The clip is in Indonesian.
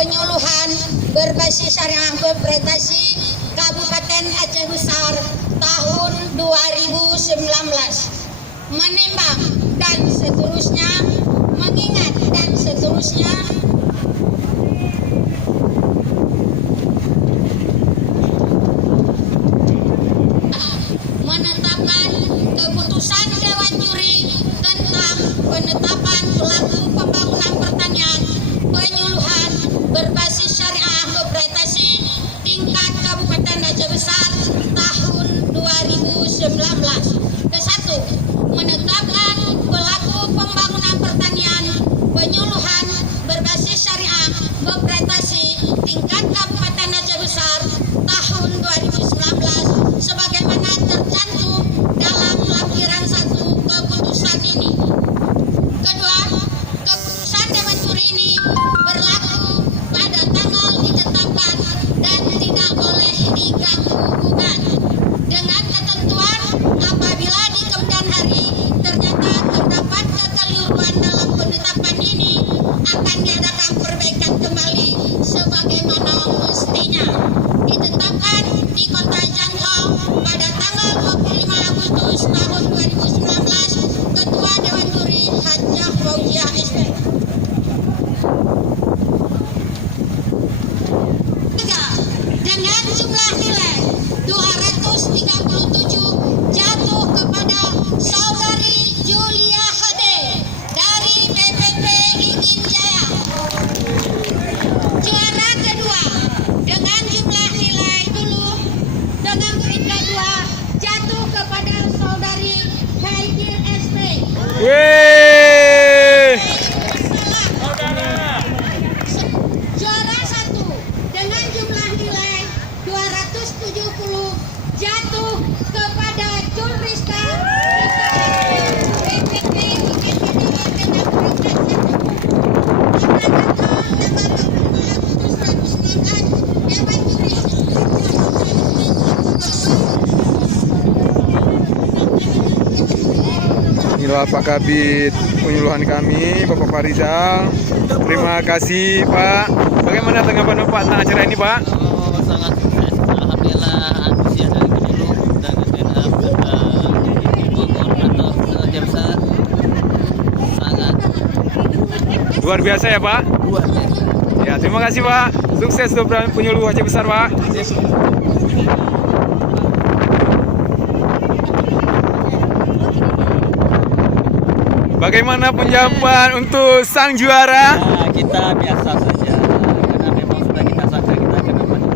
penyuluhan berbasis syariah berprestasi Kabupaten Aceh Besar tahun 2019. Menimbang dan seterusnya, mengingat dan seterusnya. Menetapkan keputusan Dewan Juri tentang penetapan pelaku pembangunan pertanian penyuluhan berbasis syariah berprestasi tingkat Kabupaten Aceh Besar tahun 2019. Ke-1, menetapkan pelaku pembangunan pertanian penyuluhan berbasis syariah berprestasi tingkat Kabupaten Aceh Besar tahun 2019 sebagaimana tercantum dalam lampiran 1 keputusan ini. Kedua, keputusan Dewan Juri ini berlaku pada tanggal ditetapkan dan tidak boleh diganggu-gugat dengan ketentuan apabila di kemudian hari ternyata terdapat kekeliruan dalam penetapan ini akan diadakan perbaikan kembali sebagaimana mestinya. Ditetapkan di Kota Jangkau pada tanggal 25 Agustus tahun 2019, Ketua Dewan Juri Hajah Fauziah SP. 3. Dengan jumlah nilai 237 jatuh kepada Saudari Julia Hade dari PPP Ingin Jaya. Juara kedua dengan jumlah nilai dengan peringkat 2 jatuh kepada Saudari Haikir SP. Juara 1 dengan jumlah nilai 270 jatuh kepada Jul Rizka PPP dengan peringkat 1. Inilah Pak Kabid penyuluhan kami, Bapak Farizal. Terima kasih Pak. Bagaimana tanggapan Pak tentang acara ini Pak? Oh, sangat sukses. Alhamdulillah antusias dari penyuluh dan genap serta ibu koordinator Aceh Besar sangat Luar biasa ya Pak. luar biasa. Ya terima kasih Pak. Sukses untuk penyuluh Aceh Besar Pak. Bagaimana penjawaban untuk sang juara? Nah, kita biasa saja karena memang sudah kita sangka kita akan menang.